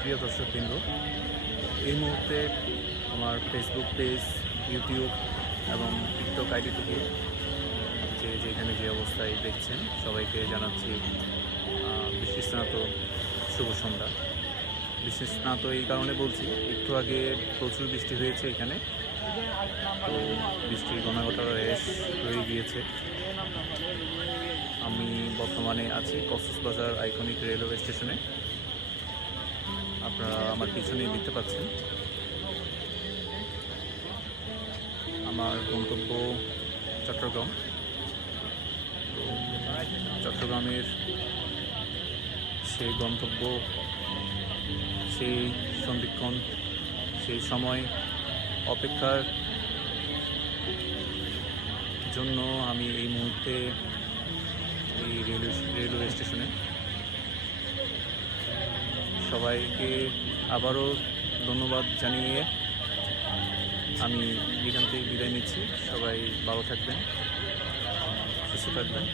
প্রিয় দর্শকবৃন্দ, এই মুহূর্তে আমার ফেসবুক পেজ, ইউটিউব এবং টিকটক আইডি থেকে যেখানে যে অবস্থায় দেখছেন সবাইকে জানাচ্ছি বৃষ্টি স্নাত শুভ সন্ধ্যা। বৃষ্টি স্নাত এই কারণে বলছি, একটু আগে প্রচুর বৃষ্টি হয়েছে এখানে, তো বৃষ্টির ঘনাঘটা রেশ হয়ে গিয়েছে। আমি বর্তমানে আছি কক্সবাজার আইকনিক রেলওয়ে স্টেশনে। আপনারা আমার পিছনে দেখতে পাচ্ছেন। আমার গন্তব্য চট্টগ্রাম। তো চট্টগ্রামের সেই গন্তব্য, সেই সন্ধিক্ষণ, সেই সময় অপেক্ষার জন্য আমি এই মুহূর্তে এই রেলওয়ে স্টেশনে। সবাইকে আবারও ধন্যবাদ জানিয়ে আমি এখান থেকে বিদায় নিচ্ছি। সবাই ভালো থাকবেন, সুস্থ থাকবেন।